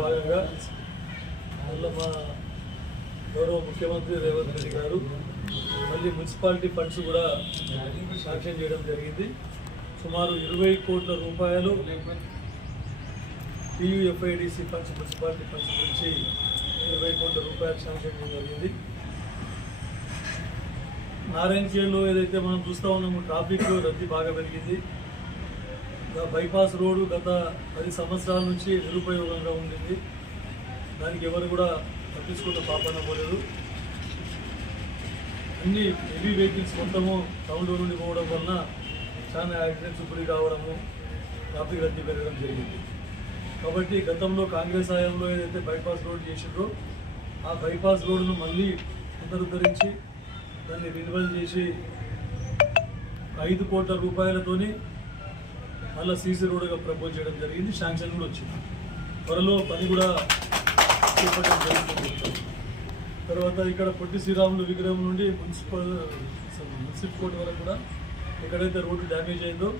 భాగంగా అందులో మా గౌరవ ముఖ్యమంత్రి రేవంత్ రెడ్డి గారు మళ్ళీ మున్సిపాలిటీ ఫండ్స్ కూడా సాంక్షన్ చేయడం జరిగింది సుమారు ఇరవై కోట్ల రూపాయలు పియుఎఫ్ఐడిసి ఫండ్స్ మున్సిపాలిటీ ఫండ్స్ గురించి ఇరవై కోట్ల రూపాయలు శాంక్షన్ చేయడం జరిగింది నారాయణ కేర్లో ఏదైతే మనం చూస్తూ ఉన్నాము ట్రాఫిక్ రద్దీ బాగా పెరిగింది బైపాస్ రోడ్డు గత పది సంవత్సరాల నుంచి నిరుపయోగంగా ఉండింది దానికి ఎవరు కూడా పట్టించుకున్న పాపన పోలేదు అన్ని హెవీ వెహికల్స్ మొత్తము టౌన్లో నుండి పోవడం వలన చాలా యాక్సిడెంట్స్ గురి కావడము ట్రాఫిక్ రద్దీ పెరగడం జరిగింది కాబట్టి గతంలో కాంగ్రెస్ హయాంలో ఏదైతే బైపాస్ రోడ్ చేసిండ్రో ఆ బైపాస్ రోడ్ను మళ్ళీ పునరుద్ధరించి దాన్ని రినివల్ చేసి ఐదు కోట్ల రూపాయలతోని మళ్ళీ సీసీ రోడ్గా ప్రపోజ్ చేయడం జరిగింది శాంక్షన్ కూడా వచ్చింది త్వరలో పని కూడా చేపట్టడం జరుగుతుంది తర్వాత ఇక్కడ పొట్టి శ్రీరాములు విగ్రహం నుండి మున్సిపల్ మున్సిపల్ కోర్ట్ వరకు కూడా ఎక్కడైతే రోడ్డు డ్యామేజ్ అయిందో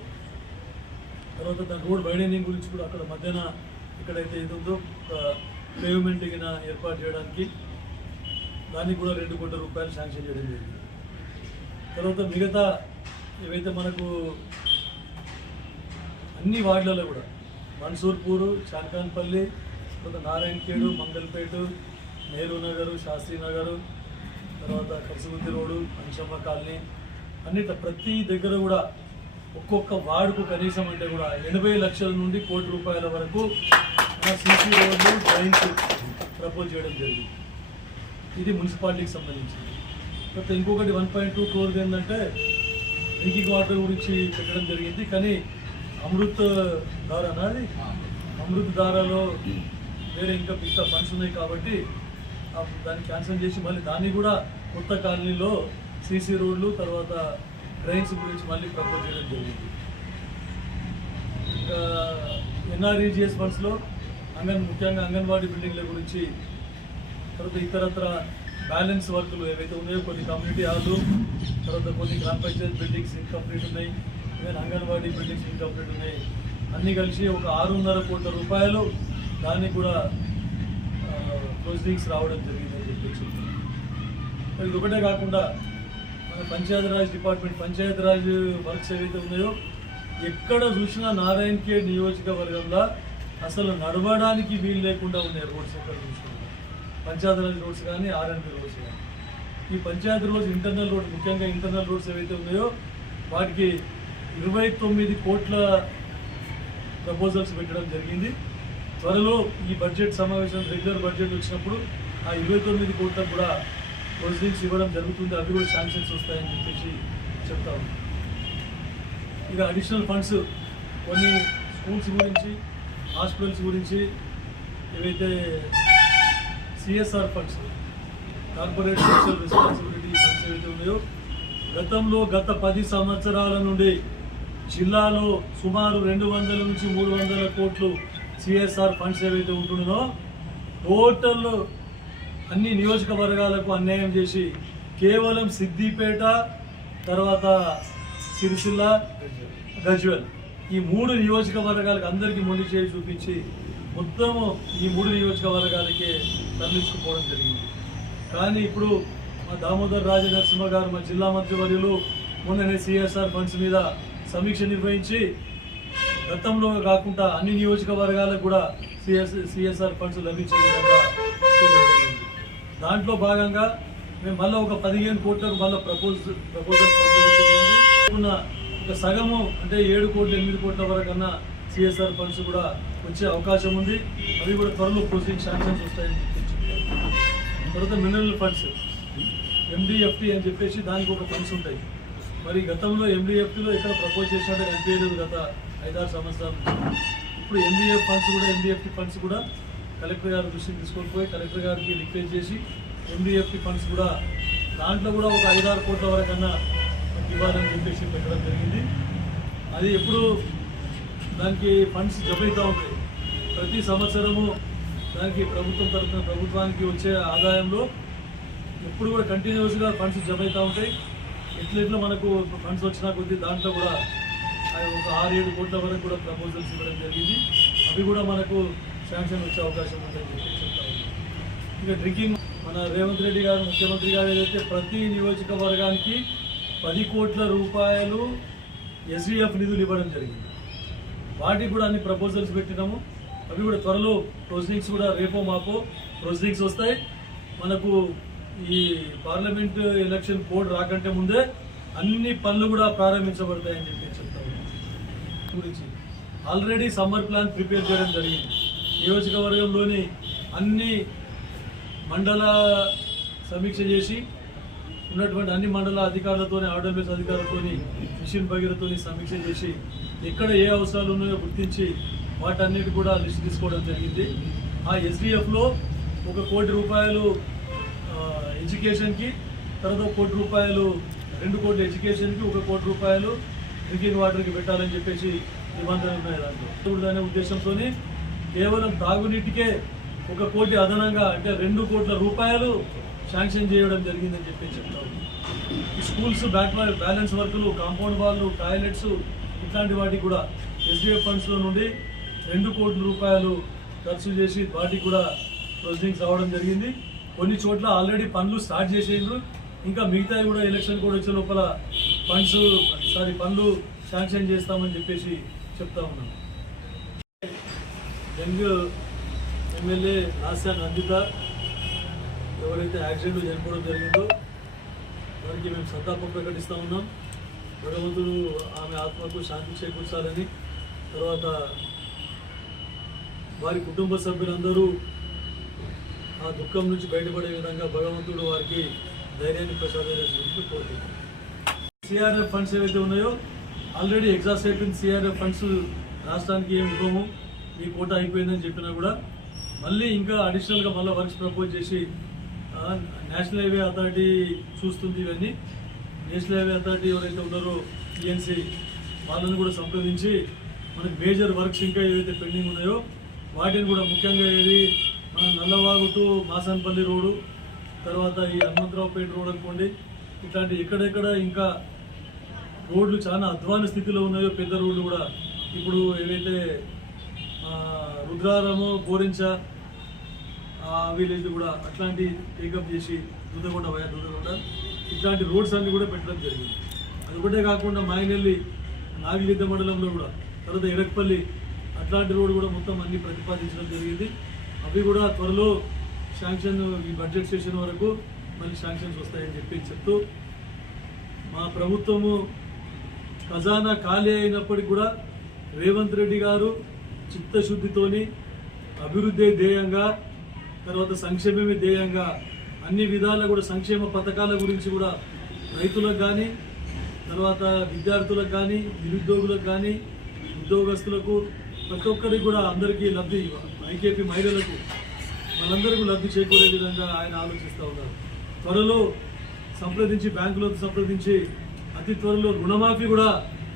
తర్వాత దాని రోడ్ వైడనింగ్ గురించి కూడా అక్కడ మధ్యన ఎక్కడైతే ఉందో పేమెంట్ కింద ఏర్పాటు చేయడానికి దానికి కూడా రెండు కోట్ల రూపాయలు శాంక్షన్ చేయడం జరిగింది తర్వాత మిగతా ఏవైతే మనకు అన్ని వార్డులలో కూడా మన్సూర్పూరు చాకాన్పల్లి తర్వాత నారాయణఖేడు మంగల్పేట నెహ్రూ నగరు శాస్త్రీనగరు తర్వాత కసిగుంది రోడ్డు పంచమ్మ కాలనీ అన్నిట ప్రతి దగ్గర కూడా ఒక్కొక్క వార్డుకు కనీసం అంటే కూడా ఎనభై లక్షల నుండి కోటి రూపాయల వరకు సిసి రోడ్లు డ్రైన్స్ ప్రపోజ్ చేయడం జరిగింది ఇది మున్సిపాలిటీకి సంబంధించింది తర్వాత ఇంకొకటి వన్ పాయింట్ టూ క్రోర్ది ఏంటంటే డ్రింకింగ్ వాటర్ గురించి చెప్పడం జరిగింది కానీ అమృత్ ధార అన్నది అమృత్ ధారలో వేరే ఇంకా పిస్తా ఫండ్స్ ఉన్నాయి కాబట్టి దాన్ని క్యాన్సిల్ చేసి మళ్ళీ దాన్ని కూడా కొత్త కాలనీలో సీసీ రోడ్లు తర్వాత డ్రైన్స్ గురించి మళ్ళీ ప్రపోజ్ చేయడం జరిగింది ఇంకా ఎన్ఆర్ఈజిఎస్ ఫండ్స్లో e అంగన్ ముఖ్యంగా అంగన్వాడీ బిల్డింగ్ల గురించి తర్వాత ఇతరత్ర బ్యాలెన్స్ వర్క్లు ఏవైతే ఉన్నాయో కొన్ని కమ్యూనిటీ హాలు తర్వాత కొన్ని గ్రామ పంచాయతీ బిల్డింగ్స్ ఇన్కంప్లీట్ ఉన్నాయి ఈవెన్ అంగన్వాడీ బిల్డింగ్స్ ఇంకాపరేట్ ఉన్నాయి అన్నీ కలిసి ఒక ఆరున్నర కోట్ల రూపాయలు దానికి కూడా ప్రొసీడింగ్స్ రావడం జరిగిందని చెప్పేసి ఇది ఒకటే కాకుండా మన పంచాయతీరాజ్ డిపార్ట్మెంట్ పంచాయతీరాజ్ వర్క్స్ ఏవైతే ఉన్నాయో ఎక్కడ చూసినా నారాయణ కే నియోజకవర్గంలో అసలు నడవడానికి వీలు లేకుండా ఉన్నాయి రోడ్స్ ఎక్కడ చూసినా పంచాయతీరాజ్ రోడ్స్ కానీ ఆర్ఎన్పి రోడ్స్ కానీ ఈ పంచాయతీ రోడ్స్ ఇంటర్నల్ రోడ్ ముఖ్యంగా ఇంటర్నల్ రోడ్స్ ఏవైతే ఉన్నాయో వాటికి ఇరవై తొమ్మిది కోట్ల ప్రపోజల్స్ పెట్టడం జరిగింది త్వరలో ఈ బడ్జెట్ సమావేశం రెగ్యులర్ బడ్జెట్ వచ్చినప్పుడు ఆ ఇరవై తొమ్మిది కోట్ల కూడా ప్రొసీడింగ్స్ ఇవ్వడం జరుగుతుంది అవి కూడా శాంక్షన్స్ వస్తాయని చెప్పేసి చెప్తా ఇక అడిషనల్ ఫండ్స్ కొన్ని స్కూల్స్ గురించి హాస్పిటల్స్ గురించి ఏవైతే CSR funds corporate social responsibility funds ఏవైతే ఉన్నాయో గతంలో గత పది సంవత్సరాల నుండి జిల్లాలో సుమారు రెండు వందల నుంచి మూడు వందల కోట్లు సిఎస్ఆర్ ఫండ్స్ ఏవైతే ఉంటుందో టోటల్ అన్ని నియోజకవర్గాలకు అన్యాయం చేసి కేవలం సిద్దిపేట తర్వాత సిరిసిల్ల గజ్వెల్ ఈ మూడు నియోజకవర్గాలకు అందరికీ మొండి చేయి చూపించి మొత్తము ఈ మూడు నియోజకవర్గాలకే తరలించుకుపోవడం జరిగింది కానీ ఇప్పుడు మా దామోదర్ రాజనరసింహ గారు మా జిల్లా మంత్రివర్యులు మొన్ననే సిఎస్ఆర్ ఫండ్స్ మీద సమీక్ష నిర్వహించి గతంలో కాకుండా అన్ని నియోజకవర్గాలకు కూడా సిఎస్ సిఎస్ఆర్ ఫండ్స్ లభించే విధంగా దాంట్లో భాగంగా మేము మళ్ళీ ఒక పదిహేను కోట్లకు మళ్ళీ ప్రపోజ్ ప్రపోజల్ ఉన్న ఒక సగము అంటే ఏడు కోట్ల ఎనిమిది కోట్ల వరకన్నా సిఎస్ఆర్ ఫండ్స్ కూడా వచ్చే అవకాశం ఉంది అవి కూడా త్వరలో ప్రొసీడింగ్ శాంక్షన్స్ వస్తాయని తర్వాత మినరల్ ఫండ్స్ ఎండిఎఫ్టీ అని చెప్పేసి దానికి ఒక ఫండ్స్ ఉంటాయి మరి గతంలో ఎంబీఎఫ్టీలో ఇక్కడ ప్రపోజ్ చేసినట్టు కనిపించలేదు గత ఐదారు సంవత్సరాల నుంచి ఇప్పుడు ఎంబీఎఫ్ ఫండ్స్ కూడా ఎంబీఎఫ్టీ ఫండ్స్ కూడా కలెక్టర్ గారి దృష్టిని తీసుకొని పోయి కలెక్టర్ గారికి రిక్వెస్ట్ చేసి ఎంబీఎఫ్టీ ఫండ్స్ కూడా దాంట్లో కూడా ఒక ఐదారు కోట్ల వరకన్నా ఇవ్వాలని చెప్పేసి పెట్టడం జరిగింది అది ఎప్పుడు దానికి ఫండ్స్ జమ అవుతూ ఉంటాయి ప్రతి సంవత్సరము దానికి ప్రభుత్వం తరఫున ప్రభుత్వానికి వచ్చే ఆదాయంలో ఎప్పుడు కూడా కంటిన్యూస్గా ఫండ్స్ జమ అవుతూ ఉంటాయి ఇట్లా ఇట్లా మనకు ఫండ్స్ వచ్చినా కొద్ది దాంట్లో కూడా ఒక ఆరు ఏడు కోట్ల వరకు కూడా ప్రపోజల్స్ ఇవ్వడం జరిగింది అవి కూడా మనకు శాంక్షన్ వచ్చే అవకాశం ఉందని చెప్తా ఇంకా డ్రింకింగ్ మన రేవంత్ రెడ్డి గారు ముఖ్యమంత్రి గారు ఏదైతే ప్రతి నియోజకవర్గానికి పది కోట్ల రూపాయలు ఎస్వీఎఫ్ నిధులు ఇవ్వడం జరిగింది వాటికి కూడా అన్ని ప్రపోజల్స్ పెట్టినాము అవి కూడా త్వరలో ప్రొసీడింగ్స్ కూడా రేపో మాపో ప్రొసీడింగ్స్ వస్తాయి మనకు ఈ పార్లమెంట్ ఎలక్షన్ బోర్డు రాకంటే ముందే అన్ని పనులు కూడా ప్రారంభించబడతాయని చెప్పి చెప్తా గురించి ఆల్రెడీ సమ్మర్ ప్లాన్ ప్రిపేర్ చేయడం జరిగింది నియోజకవర్గంలోని అన్ని మండల సమీక్ష చేసి ఉన్నటువంటి అన్ని మండల అధికారులతోని ఆర్డర్బేస్ అధికారులతో మిషన్ భగీరతో సమీక్ష చేసి ఎక్కడ ఏ అవసరాలు ఉన్నాయో గుర్తించి వాటన్నిటి కూడా లిస్ట్ తీసుకోవడం జరిగింది ఆ ఎస్డిఎఫ్లో ఒక కోటి రూపాయలు ఎడ్యుకేషన్కి తర్వాత కోటి రూపాయలు రెండు కోట్ల ఎడ్యుకేషన్కి ఒక కోటి రూపాయలు డ్రింకింగ్ వాటర్కి పెట్టాలని చెప్పేసి నిబంధనలు ఉన్నాయి దాంట్లో అనే ఉద్దేశంతోనే కేవలం తాగునీటికే ఒక కోటి అదనంగా అంటే రెండు కోట్ల రూపాయలు శాంక్షన్ చేయడం జరిగిందని చెప్పేసి చెప్తాం స్కూల్స్ బ్యాక్ బ్యాలెన్స్ వర్కులు కాంపౌండ్ వాళ్ళు టాయిలెట్స్ ఇట్లాంటి వాటికి కూడా ఎస్డిఎఫ్ ఫండ్స్లో నుండి రెండు కోట్ల రూపాయలు ఖర్చు చేసి వాటికి కూడా ప్రొసీడింగ్స్ అవ్వడం జరిగింది కొన్ని చోట్ల ఆల్రెడీ పనులు స్టార్ట్ చేసేండ్రు ఇంకా మిగతావి కూడా ఎలక్షన్ కూడా వచ్చే లోపల ఫండ్స్ సారీ పనులు శాంక్షన్ చేస్తామని చెప్పేసి చెప్తా ఉన్నాను యంగ్ ఎమ్మెల్యే నాస్యా నందిత ఎవరైతే యాక్సిడెంట్ చనిపోవడం జరిగిందో వారికి మేము సంతాపం ప్రకటిస్తూ ఉన్నాం భగవంతుడు ఆమె ఆత్మకు శాంతి చేకూర్చాలని తర్వాత వారి కుటుంబ సభ్యులందరూ ఆ దుఃఖం నుంచి బయటపడే విధంగా భగవంతుడు వారికి ధైర్యాన్ని ప్రసాదించడానికి కోరుతున్నాను సిఆర్ఎఫ్ ఫండ్స్ ఏవైతే ఉన్నాయో ఆల్రెడీ ఎగ్జాస్ట్ అయిపోయింది సిఆర్ఎఫ్ ఫండ్స్ రాష్ట్రానికి ఏమి ఇవ్వము ఈ కోట అయిపోయిందని చెప్పినా కూడా మళ్ళీ ఇంకా అడిషనల్గా మళ్ళీ వర్క్స్ ప్రపోజ్ చేసి నేషనల్ హైవే అథారిటీ చూస్తుంది ఇవన్నీ నేషనల్ హైవే అథారిటీ ఎవరైతే ఉన్నారో టిఎన్సి వాళ్ళని కూడా సంప్రదించి మనకి మేజర్ వర్క్స్ ఇంకా ఏవైతే పెండింగ్ ఉన్నాయో వాటిని కూడా ముఖ్యంగా ఏది మన నల్లవాగు టు మాసన్పల్లి రోడ్డు తర్వాత ఈ హనుమంతరావుపేట రోడ్ అనుకోండి ఇట్లాంటి ఎక్కడెక్కడ ఇంకా రోడ్లు చాలా అధ్వాన స్థితిలో ఉన్నాయో పెద్ద రోడ్లు కూడా ఇప్పుడు ఏవైతే రుద్రారము గోరించ వీలైతే కూడా అట్లాంటి టేకప్ చేసి దుద్దగొండ వయా దుద్దగొండ ఇట్లాంటి రోడ్స్ అన్నీ కూడా పెట్టడం జరిగింది అది ఒకటే కాకుండా మాయనెల్లి నాగిలిద్ద మండలంలో కూడా తర్వాత ఎడక్పల్లి అట్లాంటి రోడ్డు కూడా మొత్తం అన్ని ప్రతిపాదించడం జరిగింది అవి కూడా త్వరలో శాంక్షన్ ఈ బడ్జెట్ సెషన్ వరకు మళ్ళీ శాంక్షన్స్ వస్తాయని చెప్పి చెప్తూ మా ప్రభుత్వము ఖజానా ఖాళీ అయినప్పటికి కూడా రేవంత్ రెడ్డి గారు చిత్తశుద్ధితోని అభివృద్ధి ధ్యేయంగా తర్వాత సంక్షేమమే ధ్యేయంగా అన్ని విధాల కూడా సంక్షేమ పథకాల గురించి కూడా రైతులకు కానీ తర్వాత విద్యార్థులకు కానీ నిరుద్యోగులకు కానీ ఉద్యోగస్తులకు ప్రతి ఒక్కరికి కూడా అందరికీ లబ్ధి ఇవ్వాలి ఐకేపీ మహిళలకు వాళ్ళందరికీ లబ్ధి చేకూరే విధంగా ఆయన ఆలోచిస్తూ ఉన్నారు త్వరలో సంప్రదించి బ్యాంకులతో సంప్రదించి అతి త్వరలో రుణమాఫీ కూడా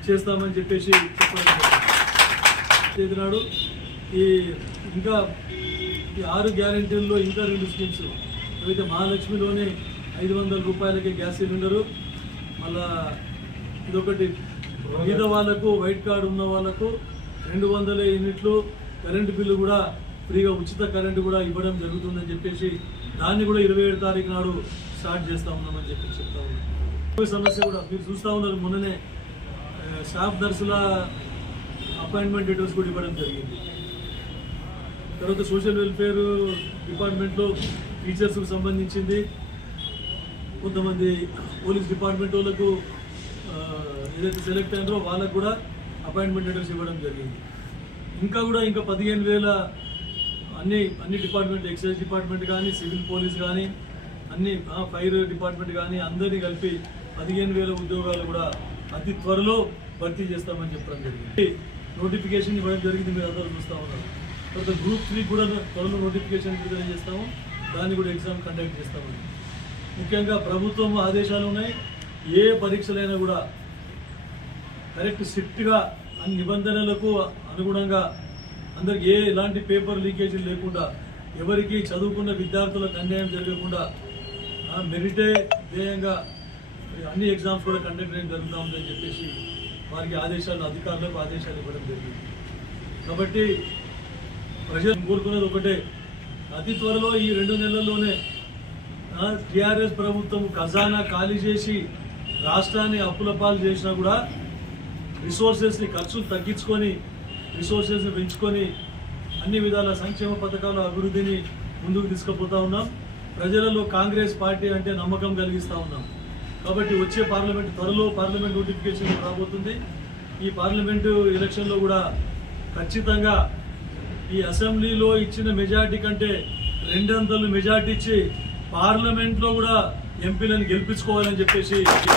చేస్తామని చెప్పేసి చెప్పారు ఈ ఇంకా ఈ ఆరు గ్యారంటీల్లో ఇంకా రెండు స్కీమ్స్ అయితే మహాలక్ష్మిలోనే ఐదు వందల రూపాయలకి గ్యాస్ సిలిండరు మళ్ళా ఇదొకటి మిగతా వాళ్ళకు వైట్ కార్డు ఉన్న వాళ్ళకు రెండు వందల యూనిట్లు కరెంటు బిల్లు కూడా ఫ్రీగా ఉచిత కరెంటు కూడా ఇవ్వడం జరుగుతుందని చెప్పేసి దాన్ని కూడా ఇరవై ఏడు తారీఖు నాడు స్టార్ట్ చేస్తా ఉన్నామని చెప్పి చెప్తా ఉన్నాం సమస్య కూడా మీరు చూస్తూ ఉన్నారు మొన్ననే స్టాఫ్ నర్సుల అపాయింట్మెంట్ డీటెయిల్స్ కూడా ఇవ్వడం జరిగింది తర్వాత సోషల్ వెల్ఫేర్ డిపార్ట్మెంట్లో టీచర్స్కు సంబంధించింది కొంతమంది పోలీస్ డిపార్ట్మెంట్ వాళ్ళకు ఏదైతే సెలెక్ట్ అయిందో వాళ్ళకు కూడా అపాయింట్మెంట్ డీటెయిల్స్ ఇవ్వడం జరిగింది ఇంకా కూడా ఇంకా పదిహేను వేల అన్ని అన్ని డిపార్ట్మెంట్ ఎక్సైజ్ డిపార్ట్మెంట్ కానీ సివిల్ పోలీస్ కానీ అన్ని ఫైర్ డిపార్ట్మెంట్ కానీ అందరినీ కలిపి పదిహేను వేల ఉద్యోగాలు కూడా అతి త్వరలో భర్తీ చేస్తామని చెప్పడం జరిగింది నోటిఫికేషన్ ఇవ్వడం జరిగింది మీరు అందరూ చూస్తూ ఉన్నారు తర్వాత గ్రూప్ త్రీ కూడా త్వరలో నోటిఫికేషన్ విడుదల చేస్తాము దాన్ని కూడా ఎగ్జామ్ కండక్ట్ చేస్తామని ముఖ్యంగా ప్రభుత్వం ఆదేశాలు ఉన్నాయి ఏ పరీక్షలైనా కూడా కరెక్ట్ స్ట్రిక్ట్గా అన్ని నిబంధనలకు అనుగుణంగా అందరికి ఏ ఎలాంటి పేపర్ లీకేజ్ లేకుండా ఎవరికి చదువుకున్న విద్యార్థులకు అన్యాయం జరగకుండా మెరిటే ధ్యేయంగా అన్ని ఎగ్జామ్స్ కూడా కండక్ట్ చేయడం జరుగుతూ ఉందని చెప్పేసి వారికి ఆదేశాలు అధికారులకు ఆదేశాలు ఇవ్వడం జరిగింది కాబట్టి ప్రజలు కోరుకున్నది ఒకటే అతి త్వరలో ఈ రెండు నెలల్లోనే టీఆర్ఎస్ ప్రభుత్వం ఖజానా ఖాళీ చేసి రాష్ట్రాన్ని అప్పుల పాలు చేసినా కూడా రిసోర్సెస్ని ఖర్చులు తగ్గించుకొని రిసోర్సెస్ పెంచుకొని అన్ని విధాల సంక్షేమ పథకాల అభివృద్ధిని ముందుకు తీసుకుపోతా ఉన్నాం ప్రజలలో కాంగ్రెస్ పార్టీ అంటే నమ్మకం కలిగిస్తూ ఉన్నాం కాబట్టి వచ్చే పార్లమెంట్ త్వరలో పార్లమెంట్ నోటిఫికేషన్ రాబోతుంది ఈ పార్లమెంటు ఎలక్షన్లో కూడా ఖచ్చితంగా ఈ అసెంబ్లీలో ఇచ్చిన మెజార్టీ కంటే రెండంతలు మెజార్టీ ఇచ్చి పార్లమెంట్లో కూడా ఎంపీలను గెలిపించుకోవాలని చెప్పేసి